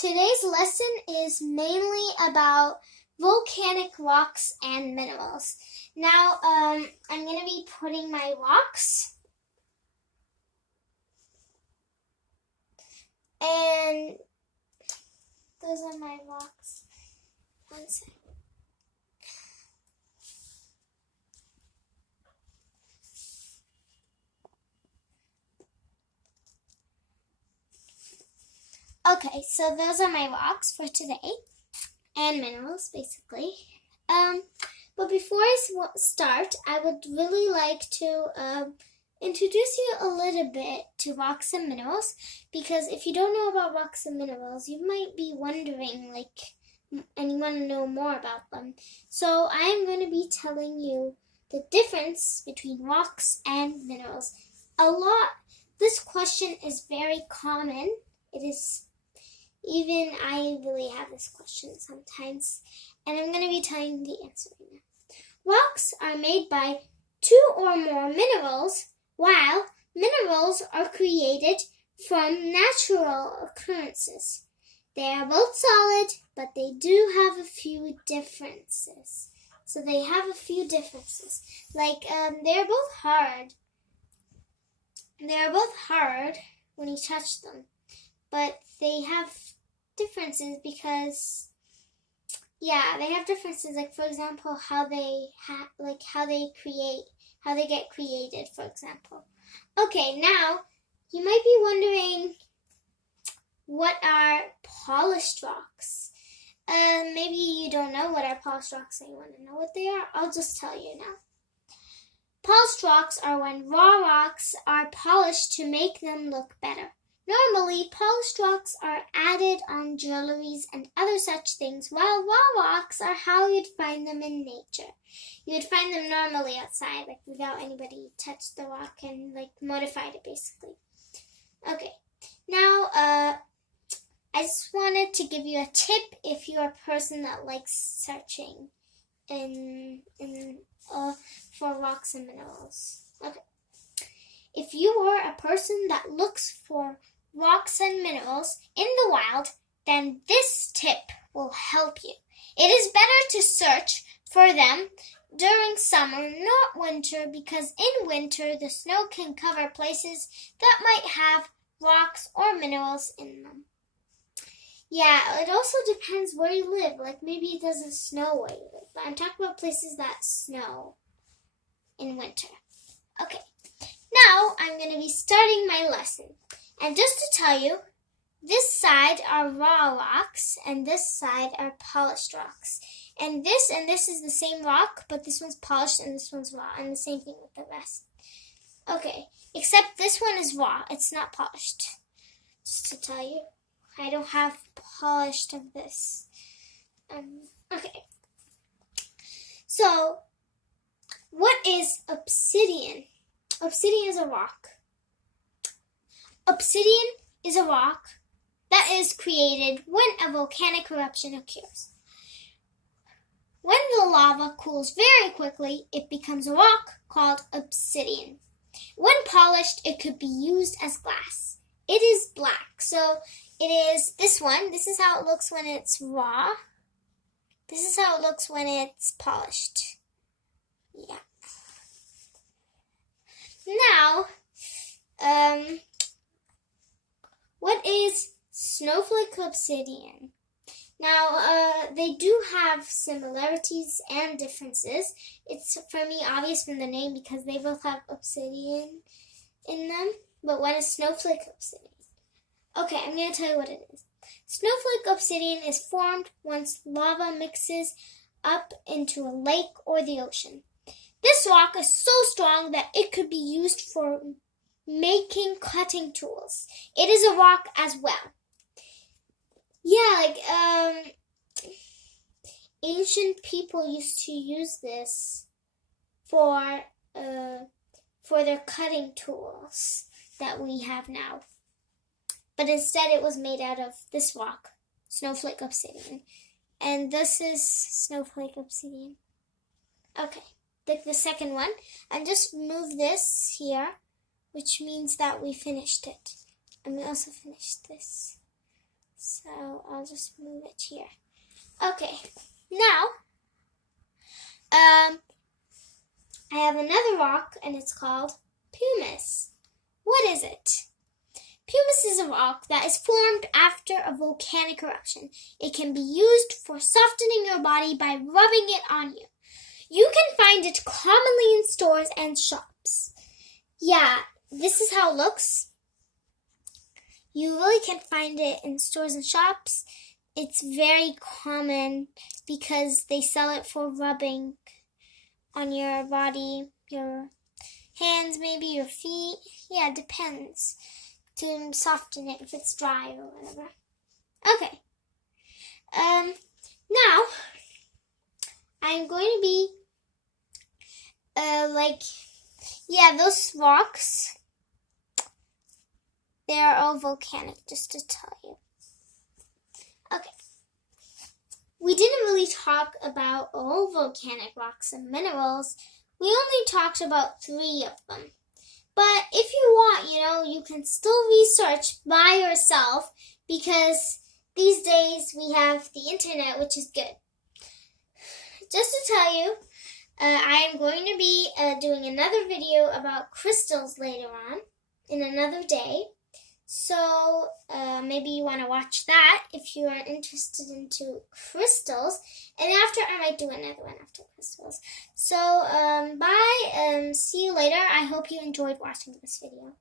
Today's lesson is mainly about volcanic rocks and minerals. Now, I'm going to be putting my rocks, and those are my rocks. One second. Okay, so those are my rocks for today, and minerals, basically. But before I start, I would really like to introduce you a little bit to rocks and minerals, because if you don't know about rocks and minerals, you might be wondering, and you want to know more about them. So I'm going to be telling you the difference between rocks and minerals. This question is very common. It is. Even I really have this question sometimes, and I'm going to be telling you the answer right now. Rocks are made by two or more minerals, while minerals are created from natural occurrences. They are both solid, but they do have a few differences. They're both hard. They're both hard when you touch them, but they have differences because, they have differences. Like, for example, how they get created, for example. Okay, now you might be wondering, what are polished rocks? Maybe you don't know what are polished rocks and you want to know what they are. I'll just tell you now. Polished rocks are when raw rocks are polished to make them look better. Normally, polished rocks are added on jewelries and other such things, while raw rocks are how you'd find them in nature. You would find them normally outside, without anybody touched the rock and modified it, basically. Okay, now I just wanted to give you a tip if you're a person that likes searching for rocks and minerals. Okay, if you are a person that looks for rocks and minerals in the wild, then this tip will help you. It is better to search for them during summer, not winter, because in winter the snow can cover places that might have rocks or minerals in them. Yeah, it also depends where you live. Maybe it doesn't snow where you live, but I'm talking about places that snow in winter. Okay, now I'm going to be starting my lesson. And just to tell you, this side are raw rocks, and this side are polished rocks. And this is the same rock, but this one's polished and this one's raw, and the same thing with the rest. Okay, except this one is raw. It's not polished. Just to tell you, I don't have polished of this. Okay. So, what is obsidian? Obsidian is a rock. Obsidian is a rock that is created when a volcanic eruption occurs. When the lava cools very quickly, it becomes a rock called obsidian. When polished, it could be used as glass. It is black, so it is this one. This is how it looks when it's raw. This is how it looks when it's polished. Yeah. Now, what is snowflake obsidian? Now, they do have similarities and differences. It's, for me, obvious from the name because they both have obsidian in them. But what is snowflake obsidian? Okay, I'm going to tell you what it is. Snowflake obsidian is formed once lava mixes up into a lake or the ocean. This rock is so strong that it could be used for making cutting tools. It is a rock as well. Yeah, ancient people used to use this for their cutting tools that we have now. But instead it was made out of this rock, snowflake obsidian. And this is snowflake obsidian. Okay, the second one. And just move this here, which means that we finished it. And we also finished this. So I'll just move it here. Okay, now I have another rock, and it's called pumice. What is it? Pumice is a rock that is formed after a volcanic eruption. It can be used for softening your body by rubbing it on you. You can find it commonly in stores and shops. Yeah, this is how it looks. You really can find it in stores and shops. It's very common because they sell it for rubbing on your body, your hands, maybe your feet. Yeah, it depends. To soften it if it's dry or whatever. Okay. Now I'm going to be those rocks. They are all volcanic, just to tell you. Okay. We didn't really talk about all volcanic rocks and minerals. We only talked about 3 of them. But if you want, you can still research by yourself because these days we have the internet, which is good. Just to tell you, I am going to be doing another video about crystals later on in another day. So maybe you want to watch that if you are interested into crystals. And after, I might do another one after crystals. So bye. See you later. I hope you enjoyed watching this video.